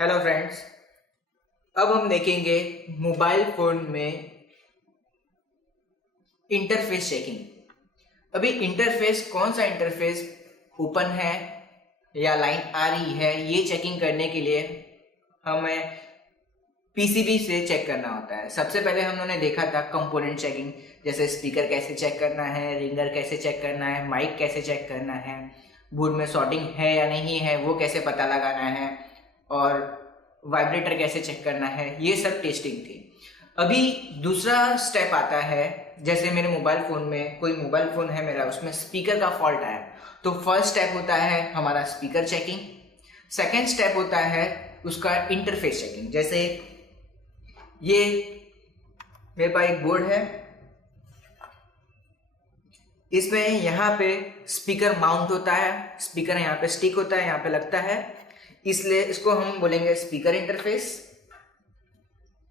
Hello friends. अब हम देखेंगे मोबाइल फ़ोन में इंटरफेस चेकिंग। अभी इंटरफेस कौन सा इंटरफेस ओपन है या लाइन आ रही है, ये चेकिंग करने के लिए हमें पीसीबी से चेक करना होता है। सबसे पहले हम लोगों ने देखा था कंपोनेंट चेकिंग, जैसे स्पीकर कैसे चेक करना है, रिंगर कैसे चेक करना है, माइक कैसे चेक करना है, बोर्ड में शॉर्टिंग है या नहीं है वो कैसे पता लगाना है, और वाइब्रेटर कैसे चेक करना है, ये सब टेस्टिंग थी। अभी दूसरा स्टेप आता है, जैसे मेरे मोबाइल फ़ोन में कोई मोबाइल फ़ोन है मेरा, उसमें स्पीकर का फॉल्ट आया, तो फर्स्ट स्टेप होता है हमारा स्पीकर चेकिंग। सेकेंड स्टेप होता है उसका इंटरफेस चेकिंग। जैसे ये मेरे पास एक बोर्ड है, इसमें यहाँ पे स्पीकर माउंट होता है, स्पीकर यहाँ पे स्टिक होता है, यहाँ पे लगता है, इसलिए इसको हम बोलेंगे स्पीकर इंटरफेस।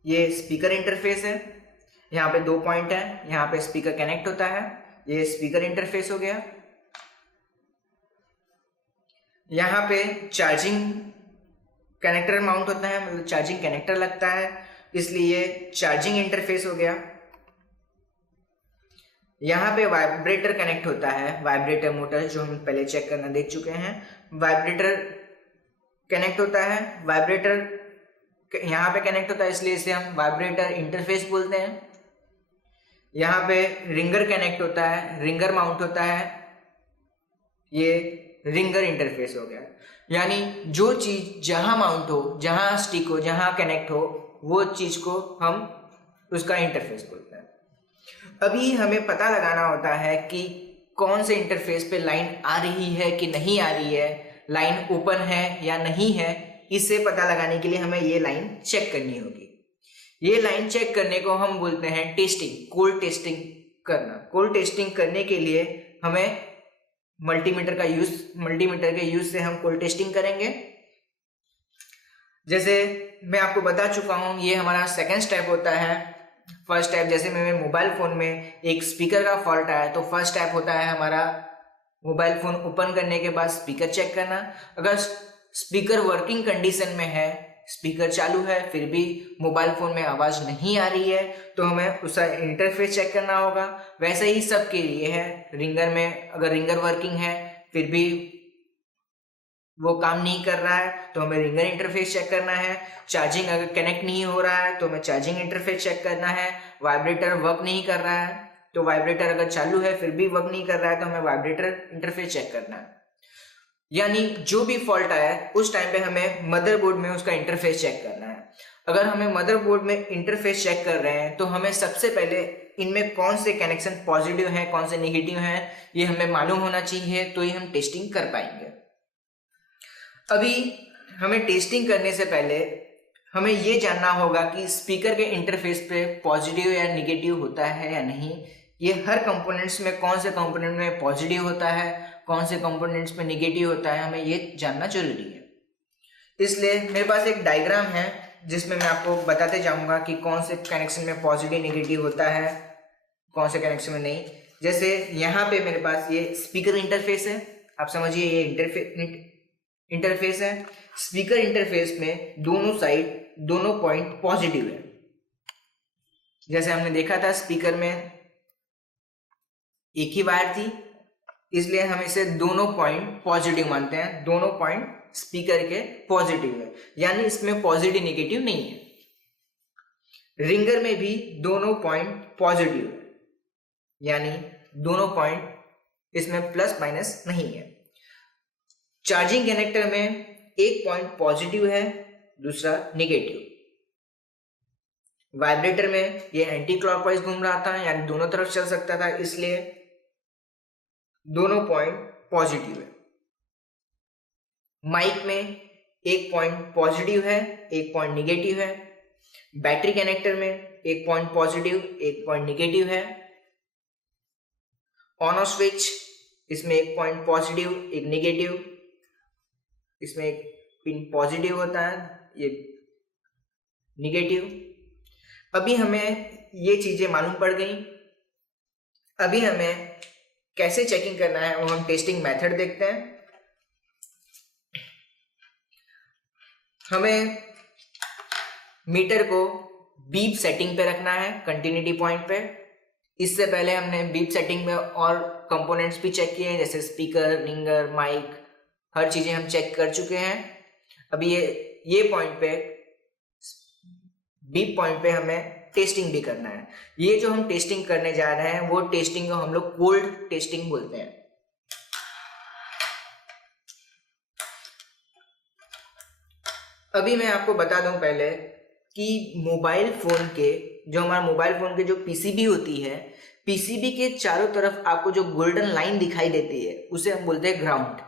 ये स्पीकर इंटरफेस है, यहाँ पे 2 पॉइंट है, यहाँ पे स्पीकर कनेक्ट होता है, ये स्पीकर इंटरफेस हो गया। यहाँ पे चार्जिंग कनेक्टर माउंट होता है, मतलब चार्जिंग कनेक्टर लगता है, इसलिए ये चार्जिंग इंटरफेस हो गया। यहाँ पे वाइब्रेटर कनेक्ट होता है, वाइब्रेटर मोटर जो हम पहले चेक करना देख चुके हैं, वाइब्रेटर कनेक्ट होता है, वाइब्रेटर यहाँ पे कनेक्ट होता है, इसलिए इसे हम वाइब्रेटर इंटरफेस बोलते हैं। यहाँ पे रिंगर कनेक्ट होता है, रिंगर माउंट होता है, ये रिंगर इंटरफेस हो गया। यानी जो चीज जहां माउंट हो, जहां स्टिक हो, जहां कनेक्ट हो, वो चीज को हम उसका इंटरफेस बोलते हैं। अभी हमें पता लगाना होता है कि कौन से इंटरफेस पे लाइन आ रही है कि नहीं आ रही है, लाइन ओपन है या नहीं है। इससे पता लगाने के लिए हमें ये लाइन चेक करनी होगी। ये लाइन चेक करने को हम बोलते हैं टेस्टिंग, कोल्ड टेस्टिंग करना। कोल्ड टेस्टिंग करने के लिए हमें मल्टीमीटर के यूज से हम कोल्ड टेस्टिंग करेंगे। जैसे मैं आपको बता चुका हूं, ये हमारा सेकेंड स्टेप होता है। फर्स्ट स्टेप, जैसे मेरे मोबाइल फोन में एक स्पीकर का फॉल्ट आया, तो फर्स्ट स्टेप होता है हमारा मोबाइल फोन ओपन करने के बाद स्पीकर चेक करना। अगर स्पीकर वर्किंग कंडीशन में है, स्पीकर चालू है, फिर भी मोबाइल फोन में आवाज नहीं आ रही है, तो हमें उसका इंटरफेस चेक करना होगा। वैसे ही सबके लिए है। रिंगर में अगर रिंगर वर्किंग है फिर भी वो काम नहीं कर रहा है, तो हमें रिंगर इंटरफेस चेक करना है। चार्जिंग अगर कनेक्ट नहीं हो रहा है तो हमें चार्जिंग इंटरफेस चेक करना है। वाइब्रेटर वर्क नहीं कर रहा है, तो वाइब्रेटर अगर चालू है फिर भी वर्क नहीं कर रहा है, तो हमें वाइब्रेटर इंटरफेस चेक करना है। यानी जो भी फॉल्ट आया है उस टाइम पे हमें मदरबोर्ड में उसका इंटरफेस चेक करना है। अगर हमें मदरबोर्ड में इंटरफेस चेक कर रहे हैं तो हमें सबसे पहले इनमें कौन से कनेक्शन पॉजिटिव हैं, कौन से नेगेटिव हैं, ये हमें मालूम होना चाहिए, तो ही हम टेस्टिंग कर पाएंगे। अभी हमें टेस्टिंग करने से पहले हमें ये जानना होगा कि स्पीकर के इंटरफेस पे पॉजिटिव या निगेटिव होता है या नहीं। ये हर कंपोनेंट्स में कौन से कंपोनेंट में पॉजिटिव होता है, कौन से कंपोनेंट्स में निगेटिव होता है, हमें ये जानना जरूरी है। इसलिए मेरे पास एक डायग्राम है जिसमें मैं आपको बताते जाऊंगा कि कौन से कनेक्शन में पॉजिटिव निगेटिव होता है, कौन से कनेक्शन में नहीं। जैसे यहाँ पे मेरे पास ये स्पीकर इंटरफेस है, आप समझिए ये इंटरफेस है। स्पीकर इंटरफेस में दोनों साइड, दोनों पॉइंट पॉजिटिव है। जैसे हमने देखा था स्पीकर में एक ही वायर थी, इसलिए हम इसे दोनों पॉइंट पॉजिटिव मानते हैं। दोनों पॉइंट स्पीकर के पॉजिटिव है, यानी इसमें पॉजिटिव निगेटिव नहीं है। रिंगर में भी दोनों पॉइंट पॉजिटिव है, यानी दोनों पॉइंट इसमें प्लस माइनस नहीं है। चार्जिंग कनेक्टर में एक पॉइंट पॉजिटिव है, दूसरा निगेटिव। वाइब्रेटर में ये एंटी क्लॉकवाइज घूम रहा था, यानी दोनों तरफ चल सकता था, इसलिए दोनों पॉइंट पॉजिटिव है। माइक में एक पॉइंट पॉजिटिव है, एक पॉइंट निगेटिव है। बैटरी कनेक्टर में एक पॉइंट पॉजिटिव, एक पॉइंट निगेटिव है। ऑन ऑफ स्विच, इसमें एक पॉइंट पॉजिटिव, एक निगेटिव। इसमें एक पिन पॉजिटिव होता है, ये निगेटिव। अभी हमें ये चीजें मालूम पड़ गई। अभी हमें कैसे चेकिंग करना है वो हम टेस्टिंग मेथड देखते हैं। हमें मीटर को बीप सेटिंग पे रखना है, कंटिन्यूटी पॉइंट पे। इससे पहले हमने बीप सेटिंग में और कंपोनेंट्स भी चेक किए हैं, जैसे स्पीकर, रिंगर, माइक, हर चीजें हम चेक कर चुके हैं। अभी ये पॉइंट पे, बीप पॉइंट पे हमें टेस्टिंग भी करना है। ये जो हम टेस्टिंग करने जा रहे हैं वो टेस्टिंग को हम लोग कोल्ड टेस्टिंग बोलते हैं। अभी मैं आपको बता दूं पहले कि मोबाइल फोन के, जो हमारा मोबाइल फोन के जो पीसीबी होती है, पीसीबी के चारों तरफ आपको जो गोल्डन लाइन दिखाई देती है उसे हम बोलते हैं ग्राउंड।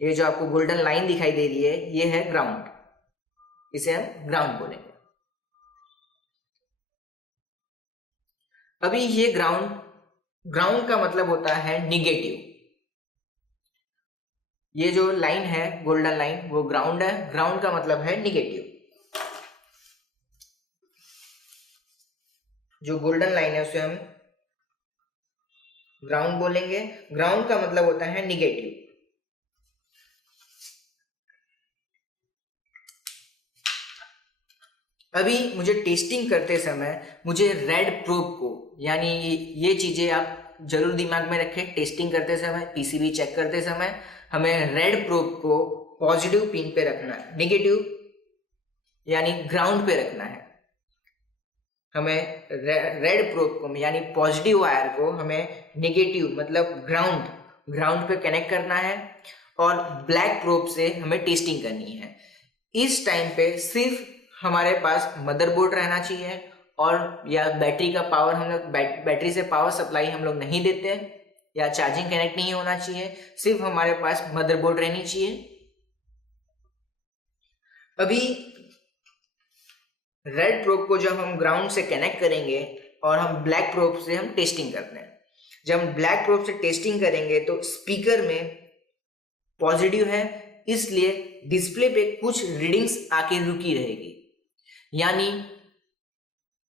ये जो आपको गोल्डन लाइन दिखाई दे रही है ये है ग्राउंड, इसे हम ग्राउंड बोलेंगे। अभी ये ग्राउंड का मतलब होता है निगेटिव। ये जो लाइन है गोल्डन लाइन वो ग्राउंड है, ग्राउंड का मतलब है निगेटिव। जो गोल्डन लाइन है उसे हम ग्राउंड बोलेंगे। ग्राउंड का मतलब होता है निगेटिव। अभी मुझे टेस्टिंग करते समय मुझे रेड प्रोब को, यानी ये चीजें आप जरूर दिमाग में रखें। टेस्टिंग करते समय, पीसीबी चेक करते समय हमें रेड प्रोब को पॉजिटिव पिन पे रखना है, निगेटिव यानी ग्राउंड पे रखना है। हमें रेड प्रोब को यानी पॉजिटिव वायर को हमें निगेटिव मतलब ग्राउंड पे कनेक्ट करना है और ब्लैक प्रोब से हमें टेस्टिंग करनी है। इस टाइम पे सिर्फ हमारे पास मदरबोर्ड रहना चाहिए और या बैटरी का पावर, हम लोग बैटरी से पावर सप्लाई हम लोग नहीं देते या चार्जिंग कनेक्ट नहीं होना चाहिए, सिर्फ हमारे पास मदरबोर्ड रहनी चाहिए। अभी रेड प्रोब को जब हम ग्राउंड से कनेक्ट करेंगे और हम ब्लैक प्रोब से हम टेस्टिंग करते हैं। जब हम ब्लैक प्रोब से टेस्टिंग करेंगे तो स्पीकर में पॉजिटिव है, इसलिए डिस्प्ले पे कुछ रीडिंग्स आके रुकी रहेगी, यानी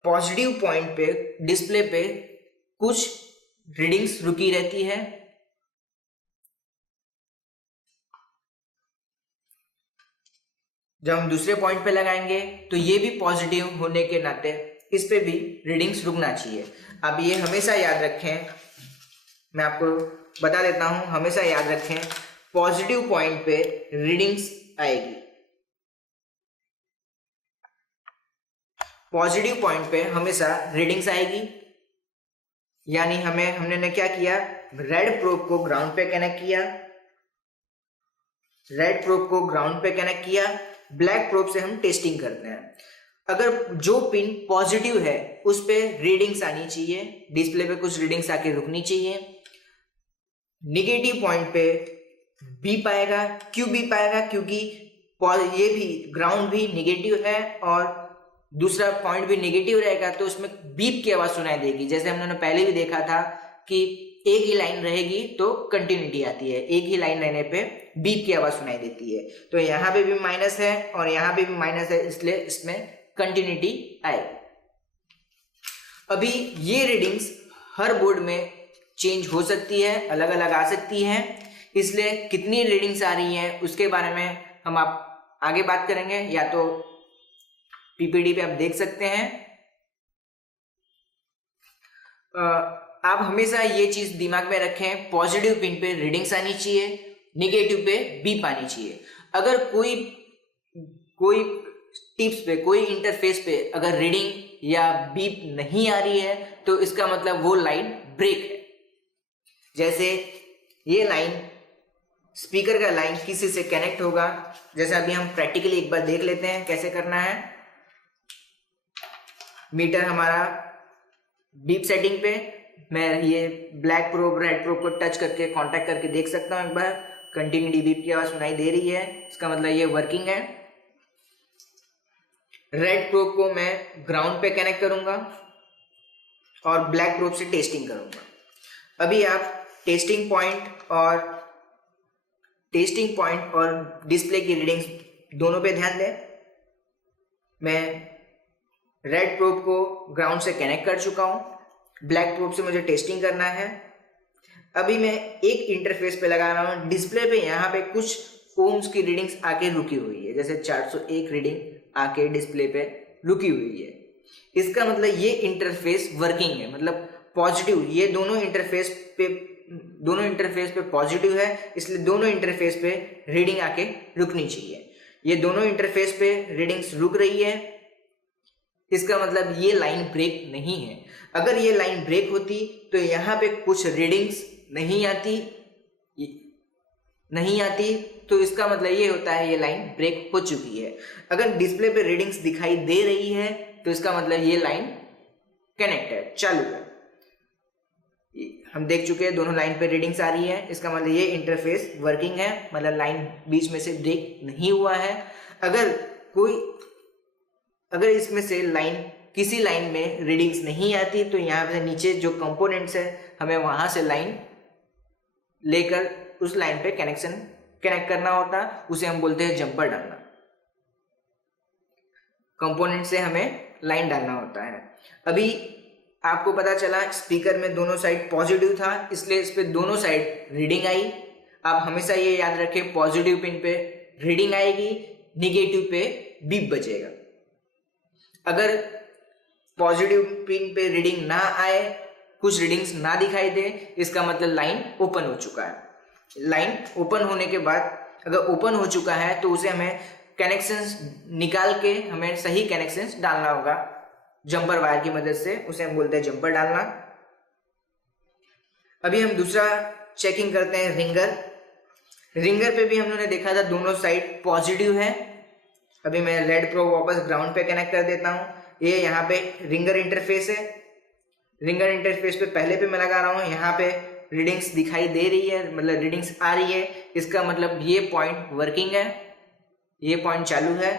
पॉजिटिव पॉइंट पे डिस्प्ले पे कुछ रीडिंग्स रुकी रहती है। जब हम दूसरे पॉइंट पे लगाएंगे तो ये भी पॉजिटिव होने के नाते इस पे भी रीडिंग्स रुकना चाहिए। अब ये हमेशा याद रखें, मैं आपको बता देता हूं, हमेशा याद रखें पॉजिटिव पॉइंट पे रीडिंग्स आएगी। पॉजिटिव पॉइंट पे हमेशा रीडिंग्स आएगी, यानी हमने क्या किया, रेड प्रोब को ग्राउंड पे कनेक्ट किया, रेड प्रोब को ग्राउंड पे कनेक्ट किया, ब्लैक प्रोब से हम टेस्टिंग करते हैं। अगर जो पिन पॉजिटिव है उस पे रीडिंग्स आनी चाहिए, डिस्प्ले पे कुछ रीडिंग्स आके रुकनी चाहिए। निगेटिव पॉइंट पे बीप आएगा। क्यों बीप आएगा? क्योंकि ये भी ग्राउंड भी निगेटिव है और दूसरा पॉइंट भी निगेटिव रहेगा तो उसमें बीप की आवाज सुनाई देगी। जैसे हमने पहले भी देखा था कि एक ही लाइन रहेगी तो कंटिन्यूटी आती है, एक ही लाइन रहने पे बीप की आवाज सुनाई देती है। तो यहाँ पे भी माइनस है और यहाँ पे भी माइनस है, इसलिए इसमें कंटिन्यूटी आएगी। अभी ये रीडिंग्स हर बोर्ड में चेंज हो सकती है, अलग अलग आ सकती है, इसलिए कितनी रीडिंग्स आ रही हैं उसके बारे में हम आप आगे बात करेंगे, या तो पीपीटी पे आप देख सकते हैं। आप हमेशा ये चीज दिमाग में रखें, पॉजिटिव पिन पे रीडिंग्स आनी चाहिए, निगेटिव पे बीप आनी चाहिए। अगर कोई टिप्स पे, कोई इंटरफेस पे अगर रीडिंग या बीप नहीं आ रही है तो इसका मतलब वो लाइन ब्रेक है। जैसे ये लाइन, स्पीकर का लाइन किसी से कनेक्ट होगा, जैसे अभी हम प्रैक्टिकली एक बार देख लेते हैं कैसे करना है। मीटर हमारा बीप सेटिंग पे, मैं ये ब्लैक प्रोब रेड प्रोब को टच करके कांटेक्ट करके देख सकता हूं एक बार, कंटिन्यूटी बीप की आवाज सुनाई दे रही है, इसका मतलब ये वर्किंग है। रेड प्रोब को मैं ग्राउंड पे कनेक्ट करूंगा और ब्लैक प्रोब से टेस्टिंग करूंगा। अभी आप टेस्टिंग पॉइंट और डिस्प्ले की रीडिंग्स दोनों पे ध्यान दें। मैं रेड प्रोब को ग्राउंड से कनेक्ट कर चुका हूं, ब्लैक प्रोब से मुझे टेस्टिंग करना है। अभी मैं एक इंटरफेस पे लगा रहा हूं, डिस्प्ले पे यहाँ पे कुछ ओम्स की रीडिंग्स आके रुकी हुई है, जैसे 401 रीडिंग आके डिस्प्ले पे रुकी हुई है। इसका मतलब ये इंटरफेस वर्किंग है, मतलब पॉजिटिव, ये दोनों इंटरफेस पे पॉजिटिव है, इसलिए दोनों इंटरफेस पे रीडिंग आके रुकनी चाहिए। ये दोनों इंटरफेस पे रीडिंग्स रुक रही है, इसका मतलब ये लाइन ब्रेक नहीं है। अगर ये लाइन ब्रेक होती तो यहाँ पे कुछ रीडिंग्स नहीं आती, तो इसका मतलब ये होता है ये लाइन ब्रेक हो चुकी है। अगर डिस्प्ले पे रीडिंग्स दिखाई दे रही है तो इसका मतलब ये लाइन कनेक्ट है, चालू है। हम देख चुके हैं दोनों लाइन पे रीडिंग्स आ रही है, इसका मतलब ये इंटरफेस वर्किंग है, मतलब लाइन बीच में से ब्रेक नहीं हुआ है। अगर इसमें से किसी लाइन में रीडिंग्स नहीं आती तो यहाँ पे नीचे जो कंपोनेंट्स है हमें वहां से लाइन लेकर उस लाइन पे कनेक्ट करना होता, उसे हम बोलते हैं जंपर डालना। कंपोनेंट से हमें लाइन डालना होता है। अभी आपको पता चला स्पीकर में दोनों साइड पॉजिटिव था, इसलिए इस पे दोनों साइड रीडिंग आई। आप हमेशा ये याद रखें, पॉजिटिव पिन पे रीडिंग आएगी, निगेटिव पे बीप बजेगा। अगर पॉजिटिव पिन पे रीडिंग ना आए, कुछ रीडिंग्स ना दिखाई दे, इसका मतलब लाइन ओपन हो चुका है। लाइन ओपन होने के बाद अगर ओपन हो चुका है तो उसे हमें कनेक्शंस निकाल के हमें सही कनेक्शंस डालना होगा जंपर वायर की मदद से, उसे हम बोलते हैं जंपर डालना। अभी हम दूसरा चेकिंग करते हैं रिंगर पे भी हम लोगों ने देखा था दोनों साइड पॉजिटिव है। अभी मैं रेड प्रो वापस ग्राउंड पे कनेक्ट कर देता हूँ। ये यहाँ पे रिंगर इंटरफेस है, रिंगर इंटरफेस पे पहले पे मैं लगा रहा हूँ, यहाँ पे रीडिंग्स दिखाई दे रही है, मतलब रीडिंग्स आ रही है, इसका मतलब ये पॉइंट वर्किंग है, ये पॉइंट चालू है।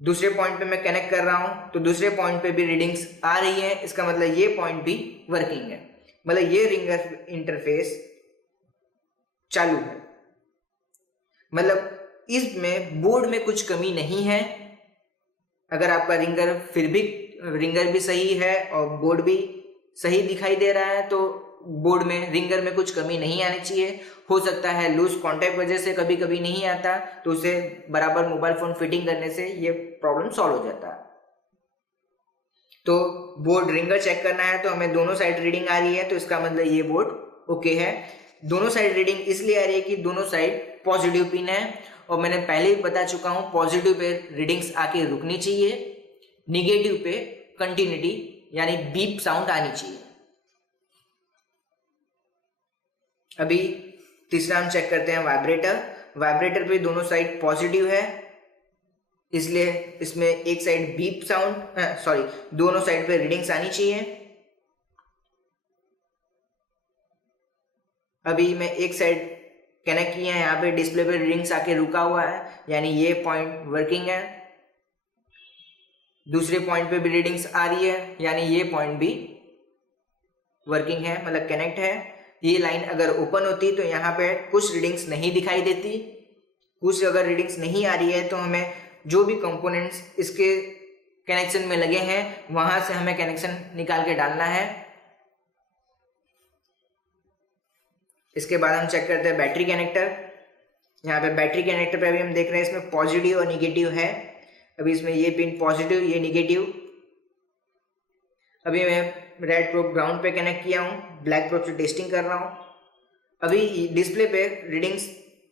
दूसरे पॉइंट पे मैं कनेक्ट कर रहा हूँ तो दूसरे पॉइंट पे भी रीडिंग्स आ रही है, इसका मतलब ये पॉइंट भी वर्किंग है, मतलब ये रिंगर इंटरफेस चालू है। मतलब इसमें बोर्ड में कुछ कमी नहीं है। अगर आपका रिंगर भी सही है और बोर्ड भी सही दिखाई दे रहा है तो बोर्ड में रिंगर में कुछ कमी नहीं आनी चाहिए। हो सकता है लूज कॉन्टैक्ट वजह से कभी कभी नहीं आता, तो उसे बराबर मोबाइल फोन फिटिंग करने से ये प्रॉब्लम सॉल्व हो जाता है। तो बोर्ड रिंगर चेक करना है तो हमें दोनों साइड रीडिंग आ रही है, तो इसका मतलब ये बोर्ड ओके है। दोनों साइड रीडिंग इसलिए आ रही है कि दोनों साइड पॉजिटिव पिन है, और मैंने पहले ही बता चुका हूं पॉजिटिव पे रीडिंग्स आके रुकनी चाहिए, निगेटिव पे कंटिन्यूटी यानी बीप साउंड आनी चाहिए। अभी तीसरा हम चेक करते हैं वाइब्रेटर पे दोनों साइड पॉजिटिव है, इसलिए इसमें एक साइड बीप साउंड दोनों साइड पे रीडिंग्स आनी चाहिए। अभी मैं एक साइड कनेक्ट किया है, यहाँ पे डिस्प्ले पे रीडिंग्स आके रुका हुआ है, यानी ये पॉइंट वर्किंग है। दूसरे पॉइंट पे भी रीडिंग्स आ रही है, यानी ये पॉइंट भी वर्किंग है, मतलब कनेक्ट है। ये लाइन अगर ओपन होती तो यहाँ पे कुछ रीडिंग्स नहीं दिखाई देती, कुछ अगर रीडिंग्स नहीं आ रही है तो हमें जो भी कंपोनेंट्स इसके कनेक्शन में लगे हैं वहां से हमें कनेक्शन निकाल के डालना है। इसके बाद हम चेक करते हैं बैटरी कनेक्टर। यहाँ पे बैटरी कनेक्टर पे अभी हम देख रहे हैं इसमें पॉजिटिव और निगेटिव है। अभी इसमें ये पिन पॉजिटिव, ये निगेटिव। अभी मैं रेड प्रोब ग्राउंड पे कनेक्ट किया हूँ, ब्लैक प्रोब से टेस्टिंग कर रहा हूँ। अभी डिस्प्ले पे रीडिंग्स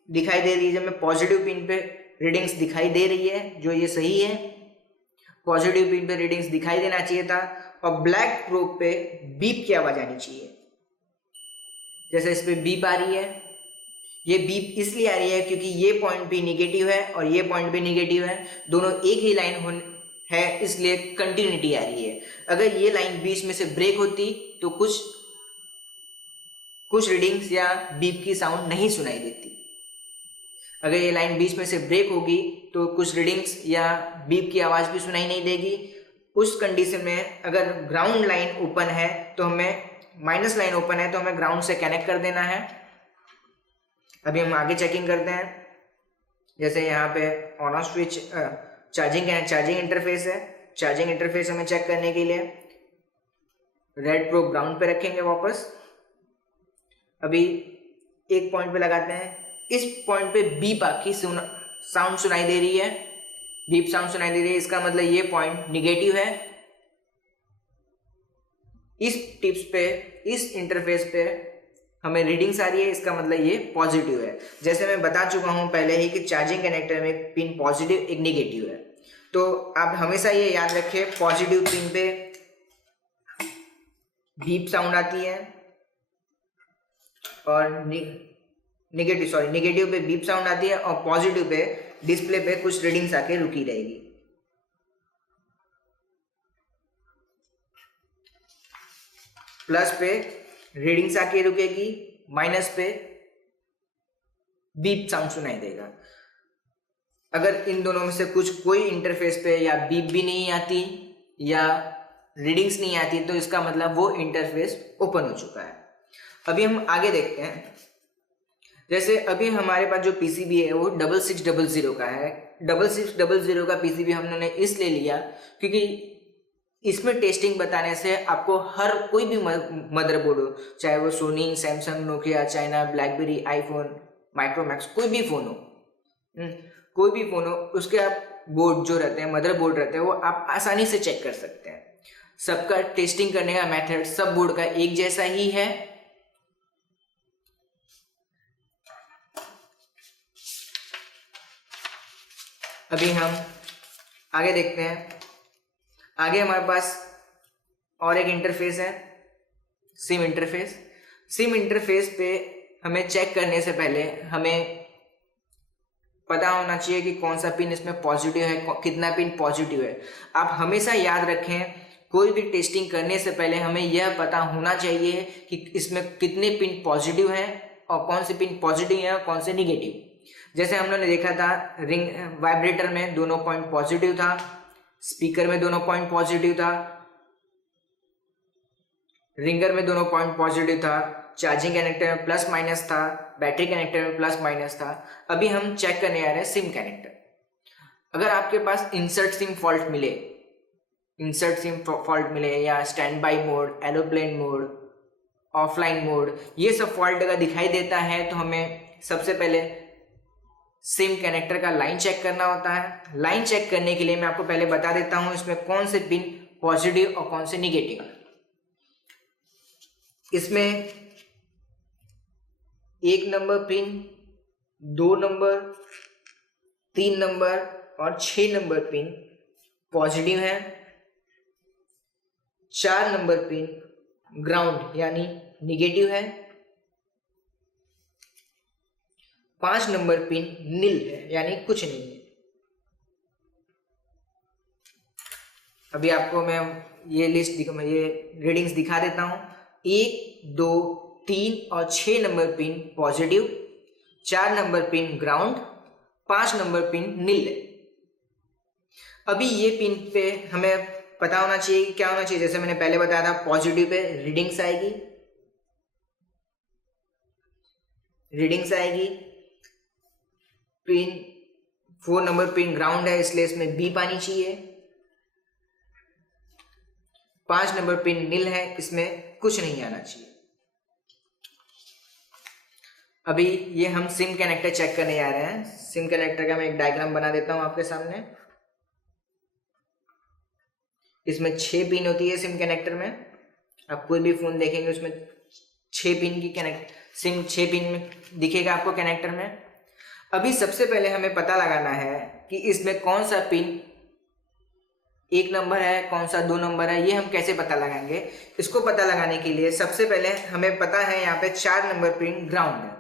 दिखाई दे रही है, जब मैं पॉजिटिव पिन पे रीडिंग्स दिखाई दे रही है, जो ये सही है। पॉजिटिव पिन पे रीडिंग्स दिखाई देना चाहिए था, और ब्लैक प्रोब पे बीप की आवाज आनी चाहिए। जैसे इस पे बीप आ रही है, ये बीप इसलिए आ रही है क्योंकि ये पॉइंट भी निगेटिव है और ये पॉइंट भी निगेटिव है, दोनों एक ही लाइन है, इसलिए कंटिन्यूटी आ रही है। अगर ये लाइन बीच में से ब्रेक होती तो कुछ रीडिंग्स या बीप की साउंड नहीं सुनाई देती। अगर ये लाइन बीच में से ब्रेक होगी तो कुछ रीडिंग्स या बीप की आवाज भी सुनाई नहीं देगी। उस कंडीशन में अगर ग्राउंड लाइन ओपन है तो हमें माइनस लाइन ओपन है तो हमें ग्राउंड से कनेक्ट कर देना है। अभी हम आगे चेकिंग करते हैं। जैसे यहाँ पे on off switch charging interface है। चार्जिंग इंटरफेस हमें चेक करने के लिए रेड प्रोब ग्राउंड पे रखेंगे वापस। अभी एक पॉइंट पे लगाते हैं, इस पॉइंट पे बीप आपकी साउंड सुनाई दे रही है, बीप साउंड सुनाई दे रही है, इसका मतलब ये पॉइंट निगेटिव है। इस टिप्स पे, इस इंटरफेस पे हमें रीडिंग्स आ रही है, इसका मतलब ये पॉजिटिव है। जैसे मैं बता चुका हूं पहले ही कि चार्जिंग कनेक्टर में एक पिन पॉजिटिव एक निगेटिव है, तो आप हमेशा ये याद रखें पॉजिटिव पिन पे बीप साउंड आती है और निगेटिव पे बीप साउंड आती है, और पॉजिटिव पे डिस्प्ले पे कुछ रीडिंग्स आके रुकी रहेगी। प्लस पे रीडिंग्स आके रुकेगी, माइनस पे बीप साउंड सुनाई देगा। अगर इन दोनों में से कोई इंटरफेस पे या बीप भी नहीं आती या रीडिंग्स नहीं आती, तो इसका मतलब वो इंटरफेस ओपन हो चुका है। अभी हम आगे देखते हैं। जैसे अभी हमारे पास जो पीसीबी है वो 6600 का है। 6600 का पीसीबी हमने इसलिए लिया क्योंकि इसमें टेस्टिंग बताने से आपको हर कोई भी मदरबोर्ड हो, चाहे वो Sony, Samsung, Nokia, China, BlackBerry, iPhone, Micromax, कोई भी फोन हो, उसके आप बोर्ड जो रहते हैं, मदरबोर्ड रहते हैं, वो आप आसानी से चेक कर सकते हैं। सबका टेस्टिंग करने का मेथड सब बोर्ड का एक जैसा ही है। अभी हम आगे देखते हैं। आगे हमारे पास और एक इंटरफेस है, सिम इंटरफेस। सिम इंटरफेस पे हमें चेक करने से पहले हमें पता होना चाहिए कि कौन सा पिन इसमें पॉजिटिव है, कितना पिन पॉजिटिव है। आप हमेशा याद रखें कोई भी टेस्टिंग करने से पहले हमें यह पता होना चाहिए कि इसमें कितने पिन पॉजिटिव हैं और कौन से पिन पॉजिटिव हैं और कौन से निगेटिव। जैसे हम लोगों ने देखा था रिंग वाइब्रेटर में दोनों पॉइंट पॉजिटिव था, स्पीकर में दोनों पॉइंट पॉजिटिव था, रिंगर में दोनों पॉइंट पॉजिटिव था, चार्जिंग कनेक्टर में प्लस माइनस था, बैटरी कनेक्टर में प्लस माइनस था। अभी हम चेक करने आ रहे हैं सिम कनेक्टर। अगर आपके पास इंसर्ट सिम फॉल्ट मिले या stand by mode, aeroplane mode, offline mode, ये सब फॉल्ट अगर दिखाई देता है तो हमें सबसे पहले सिम कनेक्टर का लाइन चेक करना होता है। लाइन चेक करने के लिए मैं आपको पहले बता देता हूं इसमें कौन से पिन पॉजिटिव और कौन से निगेटिव। इसमें 1 नंबर पिन, 2 नंबर, 3 नंबर और 6 नंबर पिन पॉजिटिव है। 4 नंबर पिन ग्राउंड यानी निगेटिव है। 5 नंबर पिन नील है यानी कुछ नहीं है। अभी आपको मैं ये रीडिंग्स दिखा देता हूं। 1, 2, 3 और 6 number pin positive, 4 number pin ground, 5 number pin nil है। अभी ये पिन पे हमें पता होना चाहिए कि क्या होना चाहिए। जैसे मैंने पहले बताया था पॉजिटिव पे रीडिंग्स आएगी। पिन 4 नंबर पिन ग्राउंड है इसलिए इसमें बीप आनी चाहिए। 5 नंबर पिन नील है, इसमें कुछ नहीं आना चाहिए। अभी ये हम सिम कनेक्टर चेक करने जा रहे हैं। सिम कनेक्टर का मैं एक डायग्राम बना देता हूं आपके सामने। इसमें 6 पिन होती है सिम कनेक्टर में। आप कोई भी फोन देखेंगे उसमें 6 पिन की सिम 6 पिन में दिखेगा आपको कनेक्टर में। अभी सबसे पहले हमें पता लगाना है कि इसमें कौन सा पिन 1 नंबर है, कौन सा 2 नंबर है। ये हम कैसे पता लगाएंगे? इसको पता लगाने के लिए सबसे पहले हमें पता है यहाँ पे 4 नंबर पिन ग्राउंड है।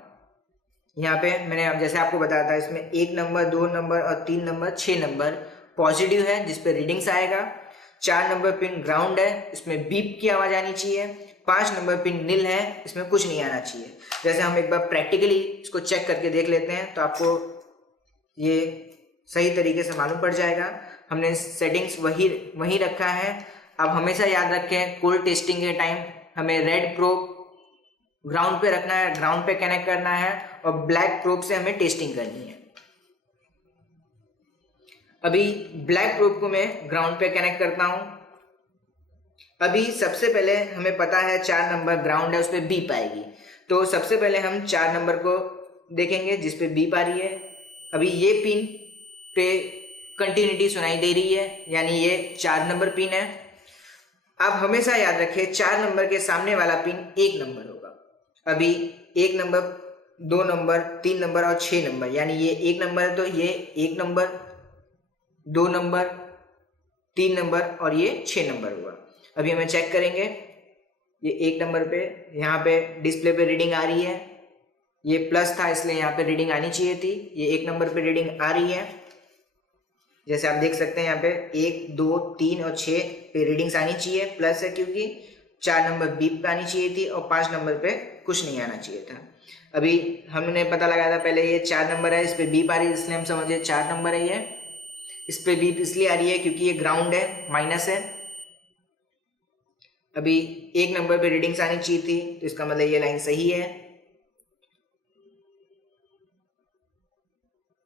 यहाँ पे मैंने जैसे आपको बताया था इसमें 1 नंबर, 2 नंबर और 3 नंबर, 6 नंबर पॉजिटिव है जिसपे रीडिंग्स आएगा। 4 नंबर पिन ग्राउंड है, इसमें बीप की आवाज आनी चाहिए। 5 नंबर पिन नील है, इसमें कुछ नहीं आना चाहिए। जैसे हम एक बार प्रैक्टिकली इसको चेक करके देख लेते हैं तो आपको ये सही तरीके से मालूम पड़ जाएगा। हमने सेटिंग्स वही रखा है। अब हमेशा याद रखें कोल्ड टेस्टिंग के टाइम हमें रेड प्रोब ग्राउंड पे रखना है, ग्राउंड पे कनेक्ट करना है और ब्लैक प्रोब से हमें टेस्टिंग करनी है। अभी ब्लैक प्रोब को मैं ग्राउंड पे कनेक्ट करता हूं। अभी सबसे पहले हमें पता है 4 नंबर ग्राउंड है, उस पर बीप आएगी। तो सबसे पहले हम 4 नंबर को देखेंगे जिस पे बीप आ रही है। अभी ये पिन पे कंटिन्यूटी सुनाई दे रही है, यानी ये 4 नंबर पिन है। आप हमेशा याद रखें 4 नंबर के सामने वाला पिन 1 नंबर होगा। अभी 1 नंबर, 2 नंबर, 3 नंबर और 6 नंबर, यानी ये 1 नंबर है तो ये 1 नंबर, 2 नंबर, 3 नंबर और ये 6 नंबर हुआ। अभी हमें चेक करेंगे, ये 1 नंबर पे यहाँ पे डिस्प्ले पे रीडिंग आ रही है, ये प्लस था इसलिए यहाँ पे रीडिंग आनी चाहिए थी। ये 1 नंबर पे रीडिंग आ रही है, जैसे आप देख सकते हैं यहाँ पे 1, 2, 3 और 6 पे रीडिंग्स आनी चाहिए, प्लस है क्योंकि 4 नंबर बीप पे आनी चाहिए थी और 5 नंबर पे कुछ नहीं आना चाहिए था। अभी हमने पता लगाया था पहले ये 4 नंबर है, इस पे बीप आ रही है इसलिए हम समझे 4 नंबर है ये। इस पे बीप इसलिए आ रही है क्योंकि ये ग्राउंड है, माइनस है। अभी 1 नंबर पे रीडिंग्स आनी चाहिए थी तो इसका मतलब ये लाइन सही है।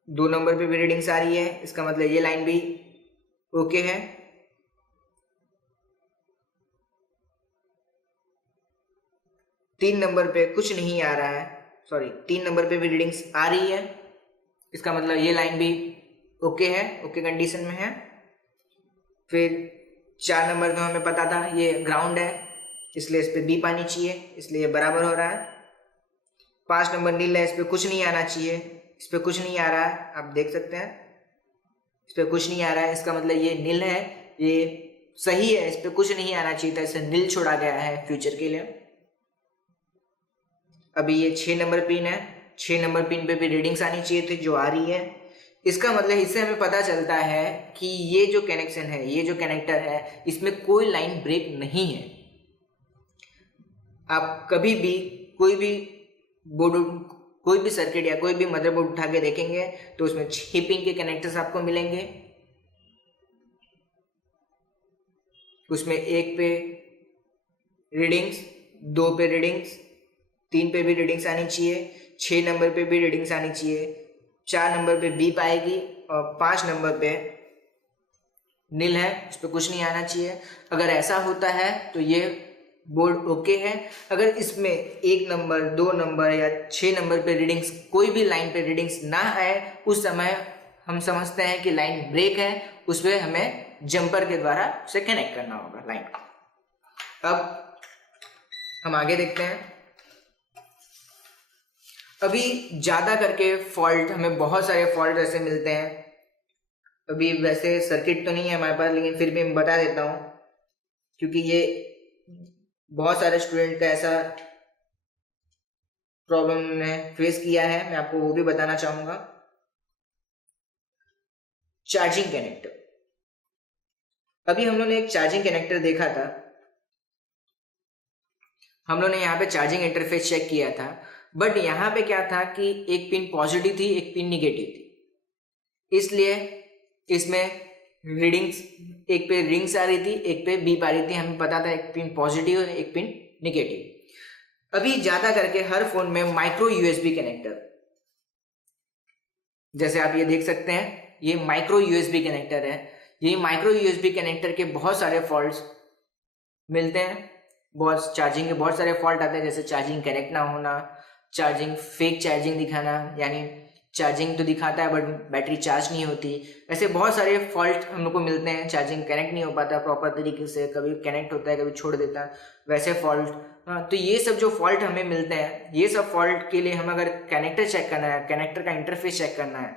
2 नंबर पे भी रीडिंग्स आ रही है, इसका मतलब ये लाइन भी ओके है। 3 नंबर पे कुछ नहीं आ रहा है, सॉरी 3 नंबर पे भी रीडिंग्स आ रही है, इसका मतलब ये लाइन भी ओके है, ओके कंडीशन में है। फिर 4 नंबर का हमें पता था ये ग्राउंड है इसलिए इस पे बीप आनी चाहिए, इसलिए ये बराबर हो रहा है। 5 नंबर नील है, इस पे कुछ नहीं आना चाहिए, इस पे कुछ नहीं आ रहा है, आप देख सकते हैं इस पे कुछ नहीं आ रहा है, इसका मतलब ये नील है, ये सही है, इस पे कुछ नहीं आना चाहिए था, इसे नील छोड़ा गया है फ्यूचर के लिए। अभी ये 6 नंबर पिन है, 6 नंबर पिन पे भी रीडिंग्स आनी चाहिए थी जो आ रही है। इसका मतलब इससे हमें पता चलता है कि ये जो कनेक्शन है, ये जो कनेक्टर है, इसमें कोई लाइन ब्रेक नहीं है। आप कभी भी कोई भी बोर्ड, कोई भी सर्किट या कोई भी मदरबोर्ड उठा के देखेंगे तो उसमें 6 पिन के कनेक्टर्स आपको मिलेंगे। उसमें 1 पे रीडिंग्स, 2 पे रीडिंग्स, 3 पे भी रीडिंग्स आनी चाहिए, 6 नंबर पे भी रीडिंग्स आनी चाहिए, 4 नंबर पे बीप आएगी और 5 नंबर पे नील है, उस पर कुछ नहीं आना चाहिए। अगर ऐसा होता है तो ये बोर्ड ओके है। अगर इसमें 1 नंबर, 2 नंबर या 6 नंबर पे रीडिंग्स, कोई भी लाइन पे रीडिंग्स ना आए, उस समय हम समझते हैं कि लाइन ब्रेक है, उस पर हमें जंपर के द्वारा उसे कनेक्ट करना होगा लाइन को। अब हम आगे देखते हैं। अभी ज़्यादा करके फॉल्ट, हमें बहुत सारे फॉल्ट ऐसे मिलते हैं। अभी वैसे सर्किट तो नहीं है हमारे पास, लेकिन फिर भी मैं बता देता हूँ क्योंकि ये बहुत सारे स्टूडेंट का ऐसा प्रॉब्लम ने फेस किया है, मैं आपको वो भी बताना चाहूँगा। चार्जिंग कनेक्टर, अभी हम लोगों ने एक चार्जिंग कनेक्टर देखा था, हम लोगों ने यहाँ पे चार्जिंग इंटरफेस चेक किया था, बट यहाँ पे क्या था कि एक पिन पॉजिटिव थी, एक पिन निगेटिव थी, इसलिए इसमें रीडिंग्स, एक पे रिंग्स आ रही थी, एक पे बीप आ रही थी। हमें पता था एक पिन पॉजिटिव है, एक पिन निगेटिव। अभी ज्यादा करके हर फोन में माइक्रो यूएसबी कनेक्टर, जैसे आप ये देख सकते हैं, ये माइक्रो यूएसबी कनेक्टर है। ये माइक्रो यूएसबी कनेक्टर के बहुत सारे फॉल्ट्स मिलते हैं, बहुत चार्जिंग के बहुत सारे फॉल्ट आते हैं, जैसे चार्जिंग कनेक्ट ना होना, चार्जिंग फेक चार्जिंग दिखाना, यानी चार्जिंग तो दिखाता है बट बैटरी चार्ज नहीं होती। ऐसे बहुत सारे फॉल्ट हम लोग को मिलते हैं, चार्जिंग कनेक्ट नहीं हो पाता प्रॉपर तरीके से, कभी कनेक्ट होता है कभी छोड़ देता है, वैसे फॉल्ट। तो ये सब जो फॉल्ट हमें मिलते हैं, ये सब फॉल्ट के लिए हम अगर कनेक्टर चेक करना है, कनेक्टर का इंटरफेस चेक करना है,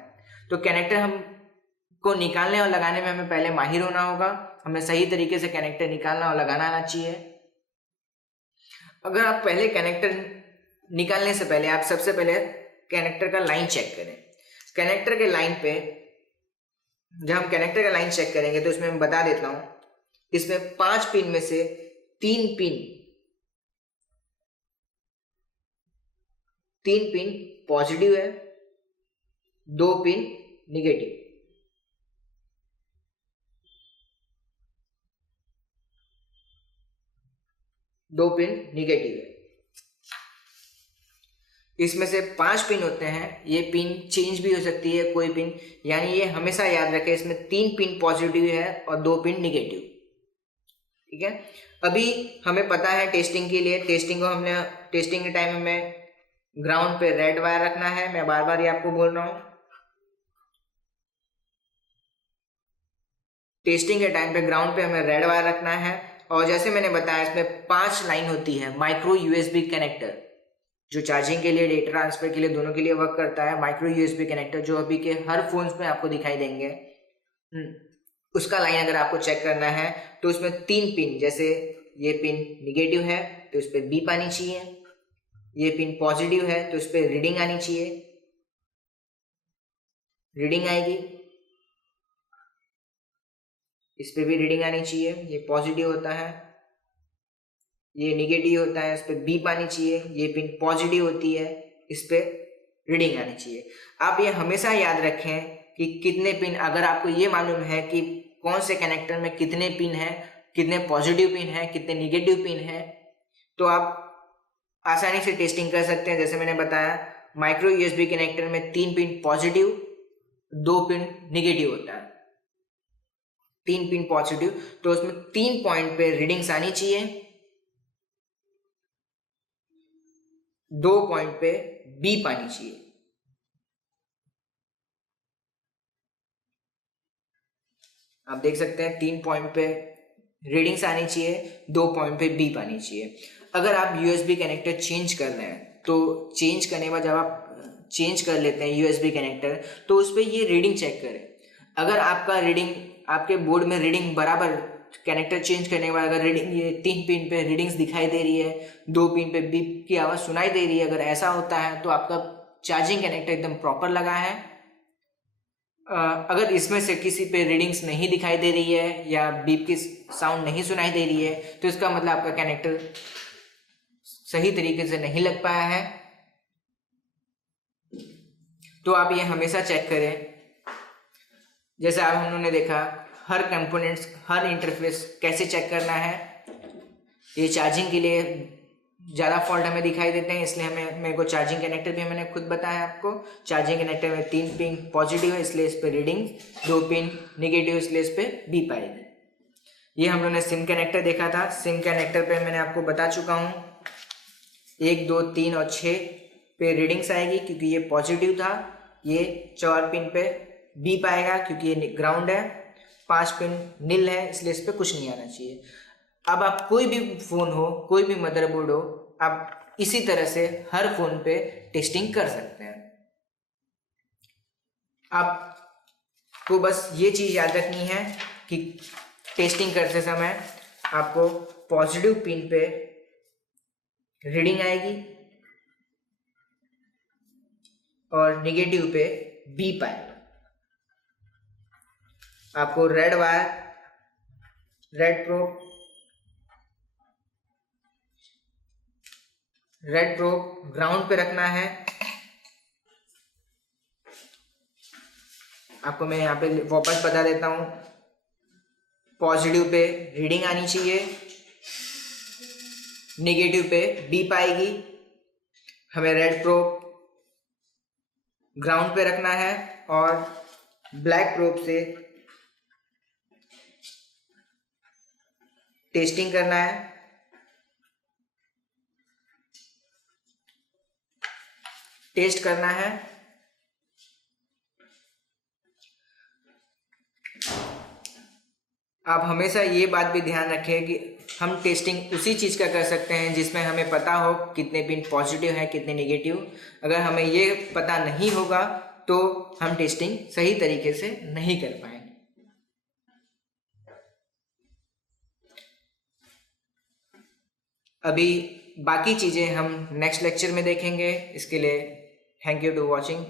तो कनेक्टर हम को निकालने और लगाने में हमें पहले माहिर होना होगा, हमें सही तरीके से कनेक्टर निकालना और लगाना आना चाहिए। अगर आप पहले कनेक्टर निकालने से पहले, आप सबसे पहले कनेक्टर का लाइन चेक करें। कनेक्टर के लाइन पे जब हम कनेक्टर का लाइन चेक करेंगे तो इसमें मैं बता देता हूं, इसमें 5 पिन में से 3 पिन पॉजिटिव है, 2 पिन निगेटिव। दो पिन निगेटिव है। इसमें से 5 पिन होते हैं, ये पिन चेंज भी हो सकती है कोई पिन, यानी ये हमेशा याद रखें, इसमें 3 पिन पॉजिटिव है और 2 पिन निगेटिव। ठीक है, अभी हमें पता है टेस्टिंग के लिए, टेस्टिंग को हमने टेस्टिंग के टाइम में ग्राउंड पे रेड वायर रखना है, मैं बार बार ये आपको बोल रहा हूँ। टेस्टिंग के टाइम पे ग्राउंड पे हमें रेड वायर रखना है। और जैसे मैंने बताया इसमें 5 लाइन होती है। माइक्रो यूएसबी कनेक्टर जो चार्जिंग के लिए, डेटा ट्रांसफर के लिए, दोनों के लिए वर्क करता है। माइक्रो यूएसबी कनेक्टर जो अभी के हर फोन्स में आपको दिखाई देंगे। उसका लाइन अगर आपको चेक करना है तो उसमें 3 पिन, जैसे ये पिन निगेटिव है तो उस पर बीप आनी चाहिए, ये पिन पॉजिटिव है तो उस पर रीडिंग आनी चाहिए, रीडिंग आएगी, इस पे भी रीडिंग आनी चाहिए, ये पॉजिटिव होता है, ये निगेटिव होता है, इस पे बीप आनी चाहिए, ये पिन पॉजिटिव होती है, इस पे रीडिंग आनी चाहिए। आप ये हमेशा याद रखें कि कितने पिन, अगर आपको ये मालूम है कि कौन से कनेक्टर में कितने पिन है, कितने पॉजिटिव पिन है, कितने निगेटिव पिन है, तो आप आसानी से टेस्टिंग कर सकते हैं। जैसे मैंने बताया माइक्रो यूएसबी कनेक्टर में 3 पिन पॉजिटिव, 2 पिन निगेटिव होता है, 3 पिन पॉजिटिव, तो उसमें 3 पॉइंट पे रीडिंग्स आनी चाहिए, 2 पॉइंट पे बीप आनी चाहिए। आप देख सकते हैं 3 पॉइंट पे रीडिंग्स आनी चाहिए, 2 पॉइंट पे बीप आनी चाहिए। अगर आप यूएसबी कनेक्टर चेंज कर रहे हैं तो चेंज करने के बाद जब आप चेंज कर लेते हैं यूएसबी कनेक्टर तो उस पर ये रीडिंग चेक करें। अगर आपका रीडिंग, आपके बोर्ड में रीडिंग बराबर, कनेक्टर चेंज करने के बाद अगर रीडिंग ये 3 पिन पे रीडिंग्स दिखाई दे रही है, 2 पिन पे बीप की आवाज़ सुनाई दे रही है, अगर ऐसा होता है तो आपका चार्जिंग कनेक्टर एकदम प्रॉपर लगा है। अगर इसमें से किसी पे रीडिंग्स नहीं दिखाई दे रही है या बीप की साउंड नहीं सुनाई दे रही है तो इसका मतलब आपका कनेक्टर सही तरीके से नहीं लग पाया है। तो आप ये हमेशा चेक करें। जैसे आप हम लोगों ने देखा हर कंपोनेंट्स, हर इंटरफेस कैसे चेक करना है। ये चार्जिंग के लिए ज़्यादा फॉल्ट हमें दिखाई देते हैं, इसलिए मेरे को चार्जिंग कनेक्टर भी मैंने खुद बताया आपको। चार्जिंग कनेक्टर में 3 पिन पॉजिटिव है इसलिए इस पर रीडिंग, 2 पिन निगेटिव इसलिए इस पर बीप आएगी। ये हम लोगों ने सिम कनेक्टर देखा था। सिम कनेक्टर पे मैंने आपको बता चुका हूँ 1, 2, 3 और 6 पे रीडिंग्स आएगी क्योंकि ये पॉजिटिव था। ये 4 पिन पे बीप आएगा क्योंकि ये ग्राउंड है। 5 पिन नील है इसलिए इस पर कुछ नहीं आना चाहिए। अब आप कोई भी फ़ोन हो, कोई भी मदरबोर्ड हो, आप इसी तरह से हर फ़ोन पे टेस्टिंग कर सकते हैं। आपको बस ये चीज़ याद रखनी है कि टेस्टिंग करते समय आपको पॉजिटिव पिन पे रीडिंग आएगी और निगेटिव पे बीप आएगा। आपको red wire, red probe ground पे रखना है। आपको मैं यहाँ पे वापस बता देता हूँ। पॉजिटिव पे रीडिंग आनी चाहिए, नेगेटिव पे बीप आएगी। हमें रेड प्रोब ग्राउंड पे रखना है और ब्लैक प्रोब से टेस्टिंग करना है। टेस्ट करना है। आप हमेशा ये बात भी ध्यान रखें कि हम टेस्टिंग उसी चीज़ का कर सकते हैं जिसमें हमें पता हो कितने पिन पॉजिटिव है, कितने नेगेटिव। अगर हमें ये पता नहीं होगा तो हम टेस्टिंग सही तरीके से नहीं कर पाएंगे। अभी बाकी चीज़ें हम नेक्स्ट लेक्चर में देखेंगे। इसके लिए थैंक यू टू वॉचिंग।